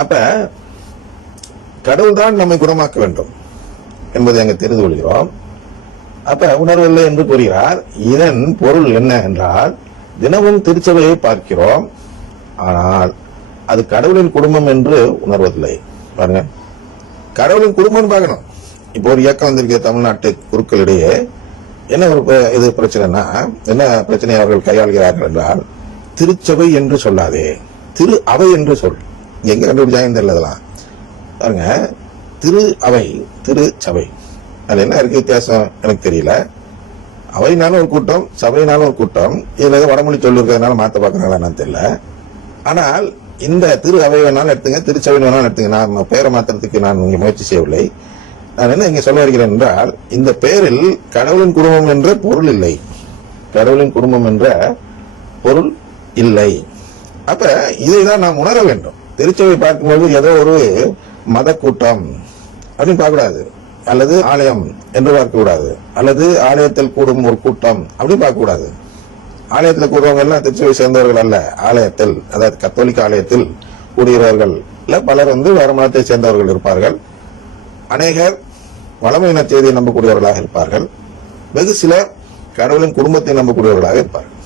அப்ப கடவுள் தான் நம்மை குணமாக்க வேண்டும் என்பதை அங்கு தெரிந்து கொள்கிறோம். அப்ப உணர்வில்லை என்று கூறுகிறார். இதன் பொருள் என்ன என்றால் தினமும் திருச்சபையை பார்க்கிறோம். ஆனால் அது கடவுளின் குடும்பம் என்று உணர்வதில்லை. பாருங்க. கடவுளின் குடும்பம் பார்க்கணும். இப்போ ஒரு இயக்கம் வந்திருக்கிற தமிழ்நாட்டு குருக்களிடையே. என்ன ஒரு இது பிரச்சனைனா என்ன பிரச்சனை அவர்கள் கையாளுகிறார்கள் என்றால் திருச்சபை என்று சொல்லாதே. திரு அவை என்று சொல். எங்கே கண்டுபிடிச்சாங்கன்னு தெரியல அதெல்லாம். பாருங்க திரு அவை திரு சபை. அது என்ன இருக்கு வித்தியாசம்? எனக்கு தெரியல. அவைனாலும் ஒரு கூட்டம் சபைனாலும் ஒரு கூட்டம். இதில் ஏதோ வடமொழி சொல்லியிருக்கிறதுனால இருக்கிறதுனால மாத்த பாக்குறாங்களா என்னன்னு தெரியல. ஆனால் இந்த திரு அவை வேணாலும் எடுத்துங்க திருச்சபை வேணாலும் எடுத்துங்க. நான் பெயரை மாத்துறதுக்கு நான் இங்கே முயற்சி செய்யவில்லை. நான் என்ன இங்கே சொல்ல வருகிறேன் என்றால் இந்த பெயரில் கடவுளின் குடும்பம் என்ற பொருள் இல்லை. கடவுளின் குடும்பம் என்ற பொருள் இல்லை. அப்ப இதை தான் நாம் உணர வேண்டும். திருச்சபை பார்க்கும்போது ஏதோ ஒரு மத கூட்டம் அப்படின்னு பார்க்கக்கூடாது. அல்லது ஆலயம் என்று பார்க்கக்கூடாது. அல்லது ஆலயத்தில் கூடும் ஒரு கூட்டம் அப்படின்னு பார்க்கக்கூடாது. ஆலயத்தில் கூடுறவங்க எல்லாம் திருச்சபை சேர்ந்தவர்கள் அல்ல. ஆலயத்தில் அதாவது கத்தோலிக்க ஆலயத்தில் கூடுகிறவர்கள். இல்லை பலர் வந்து வேற மதத்தை சேர்ந்தவர்கள் இருப்பார்கள். அநேகர் வளமையின செய்தியை நம்பக்கூடியவர்களாக இருப்பார்கள். வெகு சிலர் கடவுளின் குடும்பத்தை நம்பக்கூடியவர்களாக இருப்பார்கள்.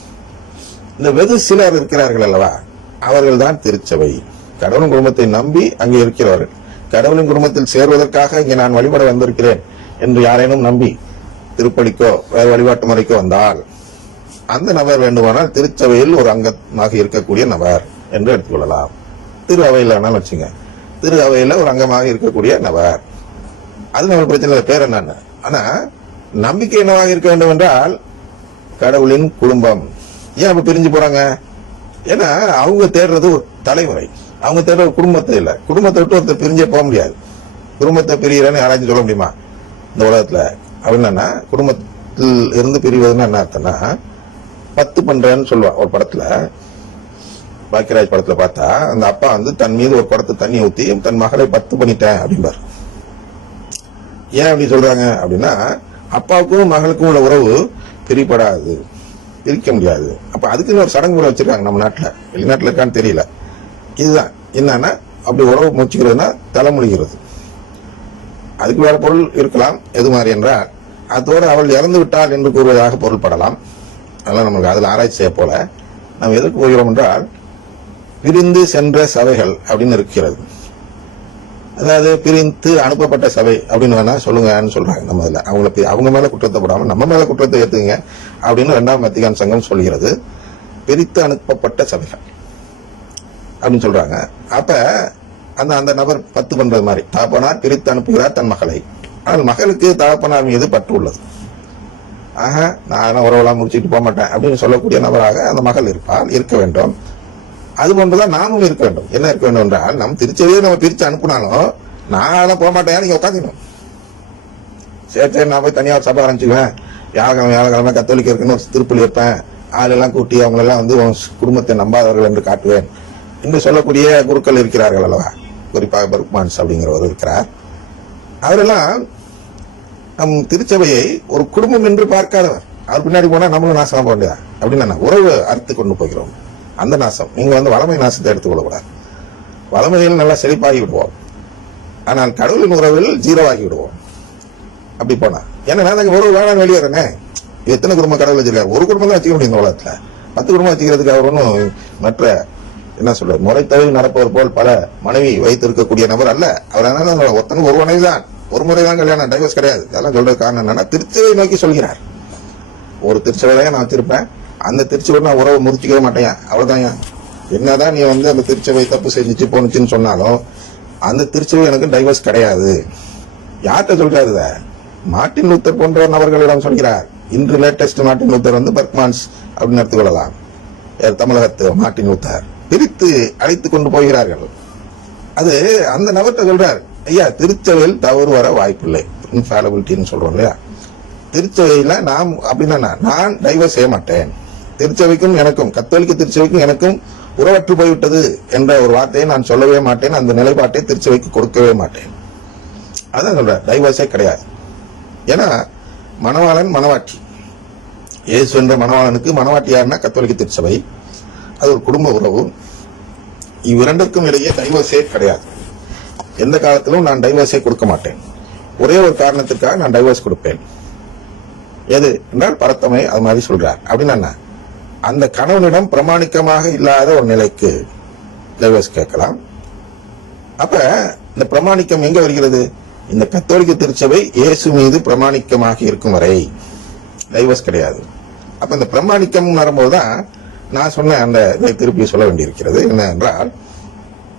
இந்த வெகு சிலர் இருக்கிறார்கள் அல்லவா? அவர்கள் தான் திருச்சபை. கடவுளின் குடும்பத்தை நம்பி அங்கே இருக்கிறவர்கள். கடவுளின் குடும்பத்தில் சேர்வதற்காக இங்கே நான் வழிபட வந்திருக்கிறேன் என்று யாரேனும் நம்பி திருப்பலிக்கோ வேறு வழிபாட்டு முறைக்கோ வந்தால் அந்த நபர் வேண்டுமானால் திருச்சபையில் ஒரு அங்கமாக இருக்கக்கூடிய நபர் என்று எடுத்துக்கொள்ளலாம். திரு அவையில் வேணாலும் வச்சுங்க. திரு அவையில் ஒரு அங்கமாக இருக்கக்கூடிய நபர். அது நம்ம பிரச்சனை பேர் என்னன்னு? ஆனா நம்பிக்கை என்னவாக இருக்க வேண்டும் என்றால் கடவுளின் குடும்பம். ஏன் அப்ப பிரிஞ்சு போறாங்க? ஏன்னா அவங்க தேடுறது ஒரு தலைமுறை. அவங்க தேடுறது குடும்பத்தை இல்லை. குடும்பத்தை விட்டு ஒருத்தர் பிரிஞ்சே போக முடியாது. குடும்பத்தை பிரியறன்னு யாராச்சும் சொல்ல முடியுமா? இந்த உலகத்தில். அப்படின்னா குடும்பத்தில் இருந்து பிரிவதுன்னா என்ன அர்த்தம்னா பத்து பண்றேன்னு சொல்லுவான் ஒரு படத்துல. பாக்கியராஜ் படத்துல பார்த்தா அந்த அப்பா வந்து தன் மீது ஒரு குடத்தை தண்ணி ஊத்தி தன் மகளை பத்து பண்ணிட்டேன் அப்படிம்பார். ஏன் அப்படி சொல்றாங்க அப்படின்னா அப்பாவுக்கும் மகளுக்கும் உள்ள உறவு பிரிப்படாது பிரிக்க முடியாது. அப்ப அதுக்குன்னு ஒரு சடங்கு முறை வச்சிருக்காங்க நம்ம நாட்டில். வெளிநாட்டில் இருக்கான்னு தெரியல. இதுதான். என்னன்னா அப்படி உறவு முடிச்சுக்கிறதுனா தலைமொழிகிறது அதுக்கு வேற பொருள் இருக்கலாம் எது மாதிரி என்றால் அதோடு அவள் இறந்து விட்டாள் என்று கூறுவதாக பொருள்படலாம். அதெல்லாம் நமக்கு அதில் ஆராய்ச்சி செய்ய போல நாம் எதற்கு போகிறோம் என்றால் பிரிந்து சென்ற சபைகள் அப்படின்னு இருக்கிறது. அதாவது பிரிந்து அனுப்பப்பட்ட சபை அப்படின்னு வேணா சொல்லுங்கன்னு சொல்றாங்க நம்ம இதில். அவங்கள அவங்க மேல குற்றத்தை போடாமல் நம்ம மேல குற்றத்தை ஏற்றுங்க அப்படின்னு ரெண்டாம் மத்திகான் சங்கம் சொல்கிறது. பிரித்து அனுப்பப்பட்ட சபைகள். அப்படின்னு சொல்றாங்க. அப்ப அந்த அந்த நபர் பத்து பண்றது மாதிரி. தாப்பனார் பிரித்து அனுப்புகிறார் தன் மகளை. ஆனால் மகளுக்கு தகப்பனார் மீது பற்று உள்ளது. ஆக நான் உறவெல்லாம் முடிச்சுட்டு போக மாட்டேன் அப்படின்னு சொல்லக்கூடிய நபராக அந்த மகள் இருப்பால் இருக்க வேண்டும். அது போன்றுதான் நாமும் இருக்க வேண்டும். என்ன இருக்க வேண்டும் என்றால் நம் திருச்செவியை நம்ம பிரித்து அனுப்புனாலும் நான் அதெல்லாம் போக மாட்டேன் நீங்க உட்காந்துக்கணும் சரி சரி நான் போய் தனியார் சபை ஆரம்பிச்சுக்குவேன். வியாழக்கிழமை வியாழக்கிழமை கத்தோலிக்க இருக்குன்னு ஒரு திருப்பலி வைப்பேன். ஆளெல்லாம் கூட்டி அவங்களெல்லாம் வந்து குடும்பத்தை நம்பாதவர்கள் என்று காட்டுவேன். என்று சொல்லக்கூடிய குருக்கள் இருக்கிறார்கள் அல்லவா? குறிப்பாக பருக்மான்ஸ் அப்படிங்கிறவர் இருக்கிறார். அவரெல்லாம் நம் திருச்சபையை ஒரு குடும்பம் என்று பார்க்காதவர். அவர் பின்னாடி போனா நம்மளும் நாசமா போக வேண்டியதா? அப்படின்னு உறவு அறுத்து கொண்டு போகிறோம். அந்த நாசம். நீங்க வந்து வளமை நாசத்தை எடுத்துக்கொள்ளக்கூடாது வளமையில் நல்லா செழிப்பாகி விடுவோம். ஆனால் கடவுளின் உறவில் ஜீரோ விடுவோம். அப்படி போனா. ஏன்னா நான் அந்த உறவு வேணாம் வெளியேறனே. எத்தனை குடும்பம் கடவுள் வச்சிருக்காரு? ஒரு குடும்பம் தான் வச்சுக்க முடியும் இந்த உலகத்துல. பத்து குடும்பம் வச்சுக்கிறதுக்கு அவர் ஒன்றும் மற்ற என்ன சொல்ற முறை தழுவி நடப்பவர் போல் பல மனைவி வைத்திருக்கக்கூடிய நபர் அல்ல. அவர் என்ன ஒருத்தனுக்கு ஒரு மனைவி தான் ஒரு முறை தான் கல்யாணம். டைவர்ஸ் கிடையாது. அதெல்லாம் சொல்றது காரணம் என்னன்னா திருச்சபை நோக்கி சொல்கிறார். ஒரு திருச்சபை தான் நான் வச்சிருப்பேன் அந்த திருச்சபை நான் உறவை முறிச்சிக்கவே மாட்டேன். அவ்வளவுதான். என்னதான் நீ வந்து அந்த திருச்சபை தப்பு செஞ்சுச்சு போனுச்சுன்னு சொன்னாலும் அந்த திருச்சபை எனக்கு டைவர்ஸ் கிடையாது. யார்கிட்ட சொல்றாரு இத? மார்ட்டின் லூத்தர் போன்ற நபர்களிடம் சொல்கிறார். இன்று லேட்டஸ்ட் மார்ட்டின் லூத்தர் வந்து பர்க்மான்ஸ் அப்படின்னு எடுத்துக்கொள்ளலாம். தமிழகத்து மார்ட்டின் லூத்தர். பிரித்து அழைத்து கொண்டு போகிறார்கள். அது அந்த நபர்கிட்ட சொல்றாரு ஐயா திருச்சபையில் தவறு வர வாய்ப்பில்லை. இன்ஃபாலபிலிட்டின்னு சொல்றோம் இல்லையா? திருச்சபையில நாம் அப்படின்னா நான், நான் டைவர்ஸ் செய்ய மாட்டேன். திருச்சபைக்கும் எனக்கும் கத்தோலிக்க திருச்சபைக்கும் எனக்கும் உறவற்று போய்விட்டது என்ற ஒரு வார்த்தையை நான் சொல்லவே மாட்டேன். அந்த நிலைப்பாட்டை திருச்சபைக்கு கொடுக்கவே மாட்டேன். அதான் சொல்ற டைவர்ஸே கிடையாது. ஏன்னா மணவாளன் மணவாட்டி. இயேசு என்ற மணவாளனுக்கு மணவாட்டி யாருன்னா கத்தோலிக்க திருச்சபை. அது ஒரு குடும்ப உறவு. இவ்விரண்டுக்கும் இடையே டைவர்ஸே கிடையாது. எந்த காலத்திலும் நான் டைவர்ஸே கொடுக்க மாட்டேன். ஒரே ஒரு காரணத்திற்காக நான் டைவர்ஸ் கொடுப்பேன். எது? என்றால் பரத்தமை அது மாதிரி சொல்றார். அப்படின்னா அந்த கணவனிடம் பிரமாணிக்கமாக இல்லாத ஒரு நிலைக்கு டைவர்ஸ் கேட்கலாம். அப்ப இந்த பிரமாணிக்கம் எங்க வருகிறது? இந்த கத்தோலிக்க திருச்சபை இயேசு மீது பிரமாணிக்கமாக இருக்கும் வரை டைவர்ஸ் கிடையாது. அப்ப இந்த பிரமாணிக்கம் வரும்போதுதான் நான் சொன்ன அந்த இதை திருப்பி சொல்ல வேண்டியிருக்கிறது என்ன என்றால்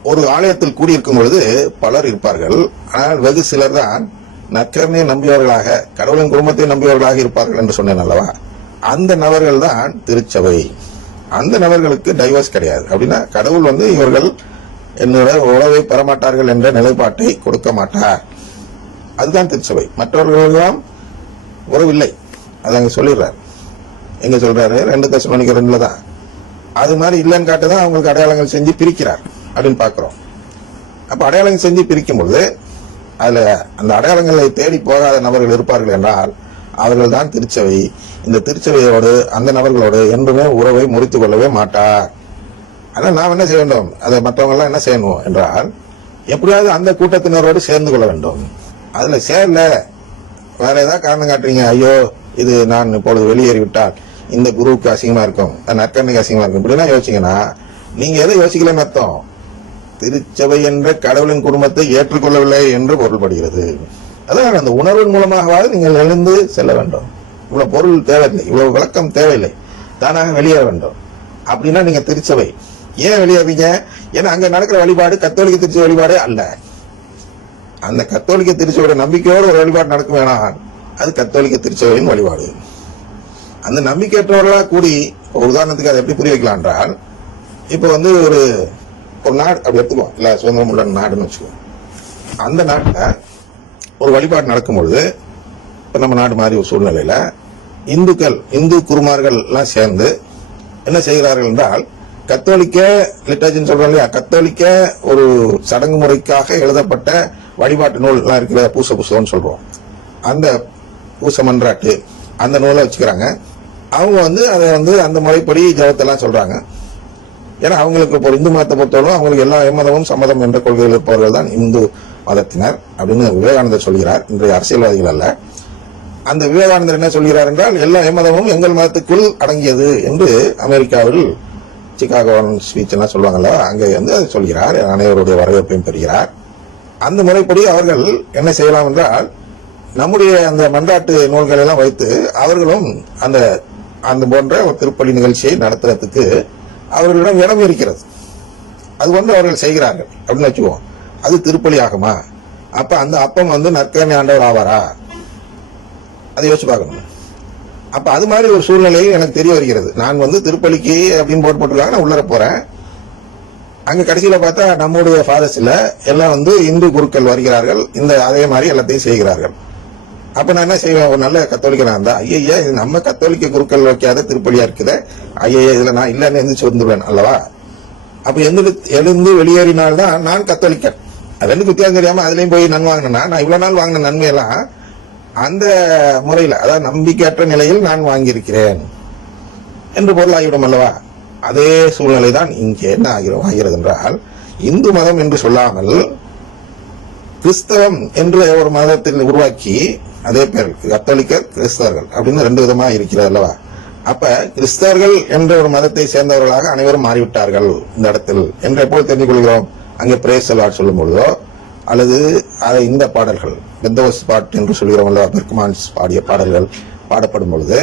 ஒரு ஆலயத்தில் கூடியிருக்கும் பொழுது பலர் இருப்பார்கள். ஆனால் வெகு சிலர் தான் நக்கரனை நம்பியவர்களாக கடவுளின் குடும்பத்தை நம்பியவர்களாக இருப்பார்கள் என்று சொன்னேன் அல்லவா? அந்த நபர்கள் தான் திருச்சபை. அந்த நபர்களுக்கு டைவர்ஸ் கிடையாது. அப்படின்னா கடவுள் வந்து இவர்கள் என்னோட உறவை பெறமாட்டார்கள் என்ற நிலைப்பாட்டை கொடுக்க மாட்டார். அதுதான் திருச்சபை. மற்றவர்களெல்லாம் உறவில்லை அதை அங்கே சொல்லிடுறார். எங்க சொல்றாரு? ரெண்டு தசமணிக்கு ரெண்டுல தான் அது மாதிரி இல்லைன்னு காட்டு தான் அவங்களுக்கு அடையாளங்கள் செஞ்சு பிரிக்கிறார் அப்படின்னு பார்க்குறோம். அப்ப அடையாளங்கள் செஞ்சு பிரிக்கும் பொழுது அதுல அந்த அடையாளங்களை தேடி போகாத நபர்கள் இருப்பார்கள் என்றால் அவர்கள் தான் திருச்சபை. இந்த திருச்சபையோடு அந்த நபர்களோடு என்றுமே உறவை முறித்து கொள்ளவே மாட்டார். ஆனால் நாம் என்ன செய்ய வேண்டும்? அதை மற்றவங்கெல்லாம் என்ன செய்யணும் என்றால் எப்படியாவது அந்த கூட்டத்தினரோடு சேர்ந்து கொள்ள வேண்டும். அதுல சேரல வேற ஏதாவது காரணம் காட்டுறீங்க? ஐயோ இது நான் இப்பொழுது வெளியேறிவிட்டால். இந்த குருவுக்கு அசிங்கமா இருக்கும் நற்கண்ணுக்கு அசிங்கமா இருக்கும். இப்படிலாம் யோசிச்சீங்கன்னா நீங்க எதை யோசிக்கலன்னு அர்த்தம் திருச்சபை என்ற கடவுளின் குடும்பத்தை ஏற்றுக்கொள்ளவில்லை என்று பொருள்படுகிறது. அதான் அந்த உணர்வின் மூலமாகவாவது நீங்கள் எழுந்து செல்ல வேண்டும். இவ்வளவு பொருள் தேவையில்லை இவ்வளவு விளக்கம் தேவையில்லை. தானாக வெளியேற வேண்டும். அப்படின்னா நீங்க திருச்சபை. ஏன் வெளியேறீங்க? ஏன்னா அங்க நடக்கிற வழிபாடு கத்தோலிக்க திருச்சி வழிபாடே அல்ல. அந்த கத்தோலிக்க திருச்சபையோட நம்பிக்கையோடு ஒரு வழிபாடு நடக்க வேணாம். அது கத்தோலிக்க திருச்சபையின் வழிபாடு. அந்த நம்பிக்கையற்றவர்களா கூடி ஒரு உதாரணத்துக்கு அதை எப்படி புரிய வைக்கலாம் என்றால் இப்போ வந்து ஒரு ஒரு நாடு அப்படி எடுத்துக்குவோம் இல்ல சுதந்திரம் உள்ள நாடுன்னு வச்சுக்குவோம் அந்த நாட்டில் ஒரு வழிபாடு நடக்கும்பொழுது இப்போ நம்ம நாடு மாதிரி ஒரு சூழ்நிலையில இந்துக்கள் இந்து குருமார்கள் எல்லாம் சேர்ந்து என்ன செய்கிறார்கள் என்றால் கத்தோலிக்க லிட்டர்ஜின்னு சொல்றோம் இல்லையா? கத்தோலிக்க ஒரு சடங்கு முறைக்காக எழுதப்பட்ட வழிபாட்டு நூல் எல்லாம் இருக்கிற பூச புஸ்தகம்னு சொல்றோம். அந்த பூச மன்றாட்டு அந்த நூலை வச்சுக்கிறாங்க. அவங்க வந்து அதை வந்து அந்த முறைப்படி ஜபத்தெல்லாம் சொல்றாங்க. ஏன்னா அவங்களுக்கு இப்போ இந்து மதத்தை பொறுத்தவரை அவங்களுக்கு எல்லா எம்மதமும் சம்மதம் என்ற கொள்கையில் இருப்பவர்கள் தான் இந்து மதத்தினர் அப்படின்னு விவேகானந்தர் சொல்கிறார். இன்றைய அரசியல்வாதிகள் அல்ல. அந்த விவேகானந்தர் என்ன சொல்கிறார் என்றால் எல்லா எம்மதமும் எங்கள் மதத்துக்குள் அடங்கியது என்று அமெரிக்காவில் சிக்காகோன் ஸ்பீச் எல்லாம் சொல்லுவாங்கல்ல அங்கே வந்து அதை சொல்கிறார். அனைவருடைய வரவேற்பையும் பெறுகிறார். அந்த முறைப்படி அவர்கள் என்ன செய்யலாம் என்றால் நம்முடைய அந்த மன்றாட்டு நூல்களை எல்லாம் வைத்து அவர்களும் அந்த அந்த போன்ற ஒரு திருப்பலி நிகழ்ச்சியை நடத்துறதுக்கு அவர்களிடம் இடம் இருக்கிறது. அது வந்து அவர்கள் செய்கிறார்கள். அப்படின்னு வச்சுக்குவோம் அது திருப்பலி ஆகுமா? அப்ப அந்த அப்பம் வந்து நற்கரணை ஆண்டவர் ஆவாரா? அதை யோசிச்சு பார்க்கணும். அப்ப அது மாதிரி ஒரு சூழ்நிலையும் எனக்கு தெரிய வருகிறது. நான் வந்து திருப்பலிக்கு அப்படின்னு போட்டு போட்டுருக்காங்க. நான் உள்ளர போறேன். அங்க கடைசியில பார்த்தா நம்முடைய ஃபாதர்ஸ்ல எல்லாம் வந்து இந்து குருக்கள் வருகிறார்கள். இந்த அதே மாதிரி எல்லாத்தையும் செய்கிறார்கள். அப்ப நான் என்ன செய்வேன்? ஒரு நல்ல கத்தோலிக்கனா இருந்தா ஐயா இது நம்ம கத்தோலிக்க குருக்கள் வைக்காத திருப்பலியா இருக்குது. ஐயா இதுல நான் இல்லைன்னு எழுந்து வந்துடுவேன் அல்லவா? அப்ப எழுந்து எழுந்து வெளியேறினால்தான் நான் கத்தோலிக்கன். அது ரெண்டு வித்தியாசம் தெரியாம அதுலயும் போய் நன் வாங்கினேன்னா நான் இவ்வளவு நாள் வாங்கின நன்மையெல்லாம் அந்த முறையில அதாவது நம்பிக்கையற்ற நிலையில் நான் வாங்கியிருக்கிறேன் என்று பொருளாகிவிடும் அல்லவா? அதே சூழ்நிலை தான் இங்கே என்ன ஆகிறோம் ஆகிறது என்றால் இந்து மதம் என்று சொல்லாமல் கிறிஸ்தவம் என்ற ஒரு மதத்தில் உருவாக்கி அதே பேர் கத்தோலிக்கர் கிறிஸ்தவர்கள் அப்படின்னு ரெண்டு விதமா இருக்கிறது அல்லவா? அப்ப கிறிஸ்தவர்கள் என்ற ஒரு மதத்தை சேர்ந்தவர்களாக அனைவரும் மாறிவிட்டார்கள் இந்த இடத்தில் என்று எப்போது தெரிந்து கொள்கிறோம்? அங்கே பிரேசலாட் சொல்லும் பொழுதோ அல்லது இந்த பாடல்கள் பெந்தவஸ் பாட் என்று சொல்கிறோம் அல்லவா பெர்குமான்ஸ் பாடிய பாடல்கள் பாடப்படும் பொழுது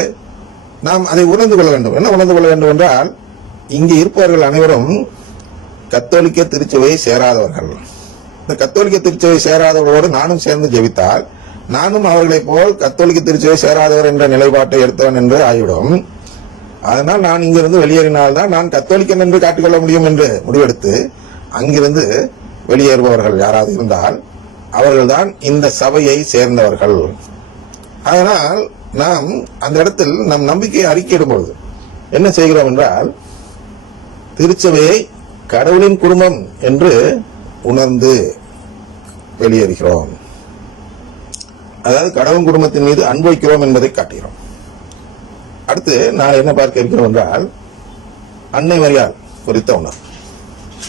நாம் அதை உணர்ந்து கொள்ள வேண்டும். என்ன உணர்ந்து கொள்ள வேண்டும் என்றால் இங்கு இருப்பவர்கள் அனைவரும் கத்தோலிக்க திருச்சபையை சேராதவர்கள். இந்த கத்தோலிக்க திருச்சபை சேராதவர்களோடு நானும் சேர்ந்து ஜெபித்தால் நானும் அவர்களைப் போல் கத்தோலிக்க திருச்சபை சேராதவர் என்ற நிலைப்பாட்டை எடுத்தவன் என்று ஆகிவிடும். அதனால் நான் இங்கிருந்து வெளியேறினால்தான் நான் கத்தோலிக்கன் என்று காட்டிக்கொள்ள முடியும் என்று முடிவெடுத்து அங்கிருந்து வெளியேறுபவர்கள் யாராவது இருந்தால் அவர்கள்தான் இந்த சபையை சேர்ந்தவர்கள். அதனால் நாம் அந்த இடத்தில் நம் நம்பிக்கையை அறிக்கையிடும் பொழுது என்ன செய்கிறோம் என்றால் திருச்சபையை கடவுளின் குடும்பம் என்று உணர்ந்து வெளியேறுகிறோம். அதாவது கடவுள் குடும்பத்தின் மீது அன்பு வைக்கிறோம் என்பதை காட்டுகிறோம். அடுத்து நான் என்ன பார்க்க இருக்கிறோம் என்றால் அன்னை மரியாள் குறித்த உணர்வு.